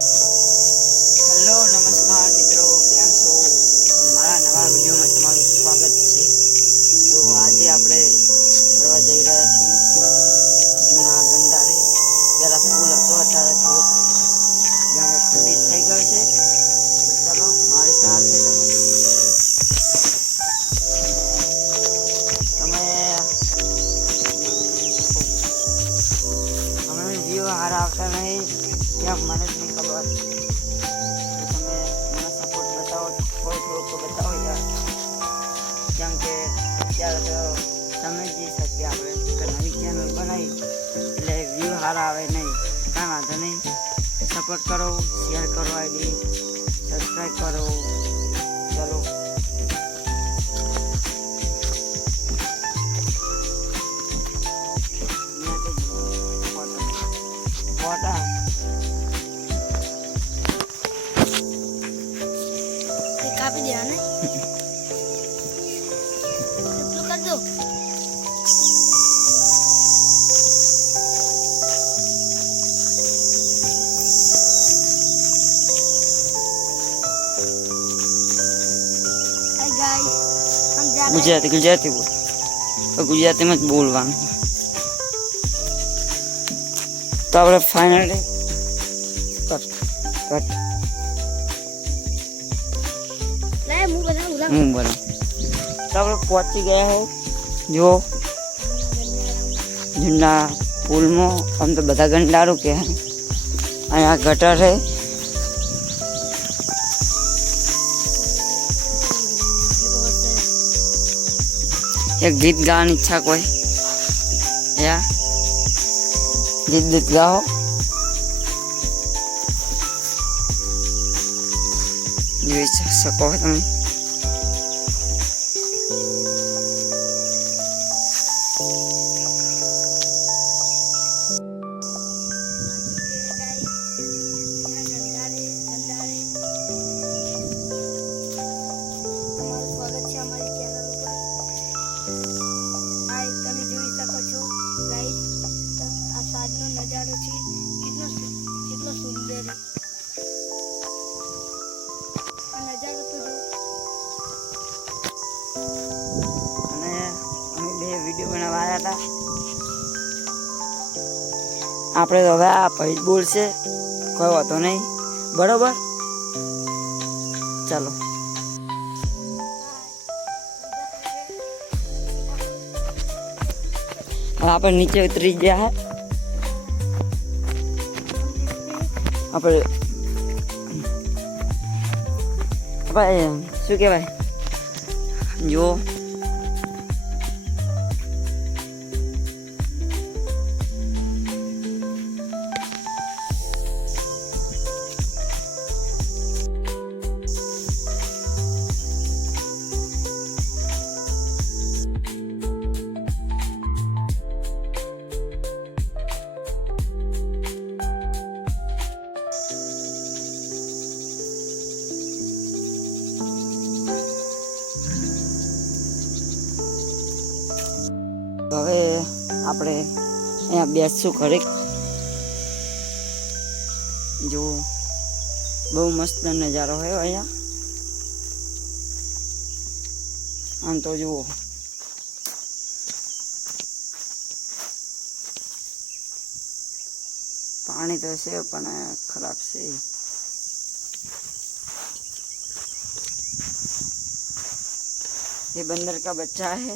Hello નમસ્કાર મિત્રો, કેમ છો? મારા નવા વિડીયોમાં તમારું સ્વાગત છે. તો આજે આપણે ફરવા જઈ રહ્યા છીએ જૂના ગંડારે. પહેલાં પુલ હતો, અત્યારે થોડોક જંગલ ખંડિત થઈ ગયો છે. તો ચાલો મારી સાથે તમે જીવ હારા આવતા નહીં, કેમ મને જ નહીં ખબર. તમે મને સપોર્ટ બતાવો, થોડું તો બતાવો યાર. કેમ કે અત્યારે તો સમજી શકીએ આપણે કે નવી ચેનલ બનાવી એટલે વ્યૂ સારા આવે નહીં. કાંઈ વાંધો નહીં, સપોર્ટ કરો, શેર કરો, આઈડી સબસ્ક્રાઈબ કરો. ચલો ફોટા કાપી દેવા ને એટલું કરી દો. હાય ગાઈસ, हम जा रहे हैं ગુજરાતી બોલ, ગુજરાતીમાં જ બોલવાનું. તો આપણે ફાઇનલી लाए मुंह बना उधर બોલો. તો આપણે પહોંચી ગયા હો જો જૂના પુલમાં. આમ તો બધા ગંડારું કે અહીંયા ગટર છે. એક ગીત ગાવાની ઈચ્છા કોઈ યા ગીત ગાઓ. જોઈ શકો તમે. નજારો છે કેટલો સુંદર આ નજારો તો જો. અને અમે બે વિડીયો બનાવવા આવ્યા હતા. આપણે તો હવે આ ભાઈ જ બોલશે, કોઈ વાતો નહીં, બરોબર? ચાલો હવે આપણે નીચે ઉતરી ગયા. આપણે શું કહેવાય જો હવે આપણે અહીંયા બેસશું ખરેક. જો બહુ મસ્ત નજારો હોય અહીંયા. આમ તો જુઓ પાણી તો છે પણ ખરાબ છે. ये बंदर का बच्चा है.